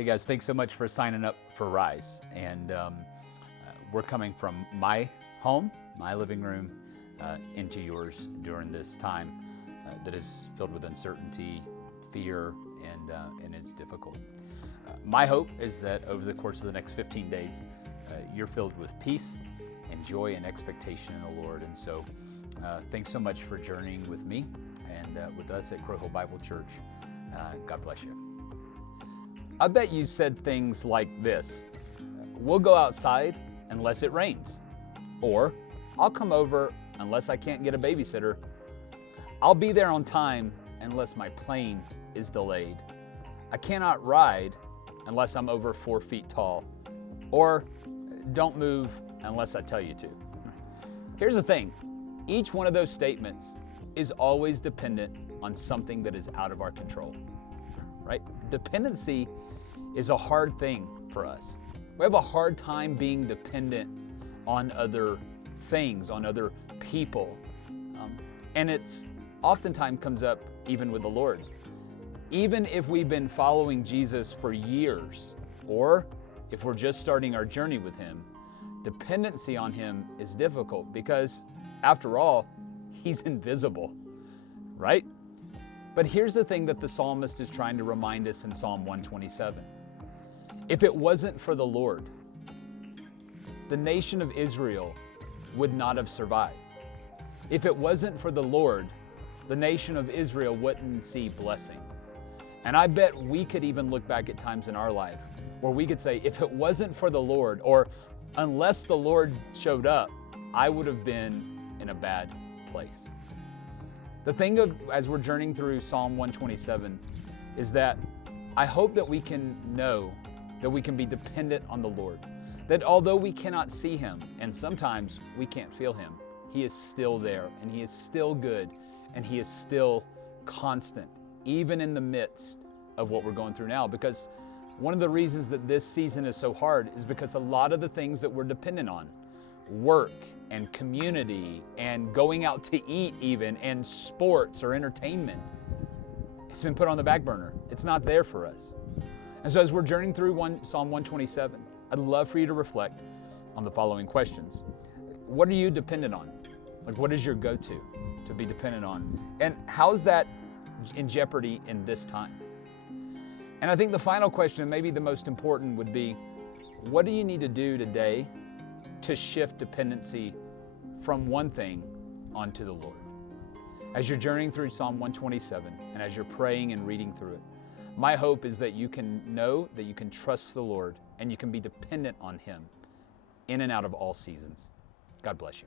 Hey guys, thanks so much for signing up for Rise. And we're coming from my home, my living room, into yours during this time that is filled with uncertainty, fear, and it's difficult. My hope is that over the course of the next 15 days, you're filled with peace and joy and expectation in the Lord. And so thanks so much for journeying with me and with us at Crow Hill Bible Church. God bless you. I bet you said things like this: we'll go outside unless it rains. Or, I'll come over unless I can't get a babysitter. I'll be there on time unless my plane is delayed. I cannot ride unless I'm over 4 feet tall. Or, don't move unless I tell you to. Here's the thing. Each one of those statements is always dependent on something that is out of our control, right? Dependency is a hard thing for us. We have a hard time being dependent on other things, on other people. And it's oftentimes comes up even with the Lord. Even if we've been following Jesus for years, or if we're just starting our journey with Him, dependency on Him is difficult because, after all, He's invisible, right? But here's the thing that the psalmist is trying to remind us in Psalm 127. If it wasn't for the Lord, the nation of Israel would not have survived. If it wasn't for the Lord, the nation of Israel wouldn't see blessing. And I bet we could even look back at times in our life where we could say, if it wasn't for the Lord, or unless the Lord showed up, I would have been in a bad place. The thing as we're journeying through Psalm 127 is that I hope that we can know that we can be dependent on the Lord. That although we cannot see Him, and sometimes we can't feel Him, He is still there, and He is still good, and He is still constant, even in the midst of what we're going through now. Because one of the reasons that this season is so hard is because a lot of the things that we're dependent on, work and community and going out to eat even, and sports or entertainment, it's been put on the back burner. It's not there for us. And so as we're journeying through Psalm 127, I'd love for you to reflect on the following questions. What are you dependent on? Like, what is your go-to to be dependent on? And how's that in jeopardy in this time? And I think the final question, and maybe the most important, would be, what do you need to do today to shift dependency from one thing onto the Lord? As you're journeying through Psalm 127, and as you're praying and reading through it, my hope is that you can know that you can trust the Lord and you can be dependent on Him in and out of all seasons. God bless you.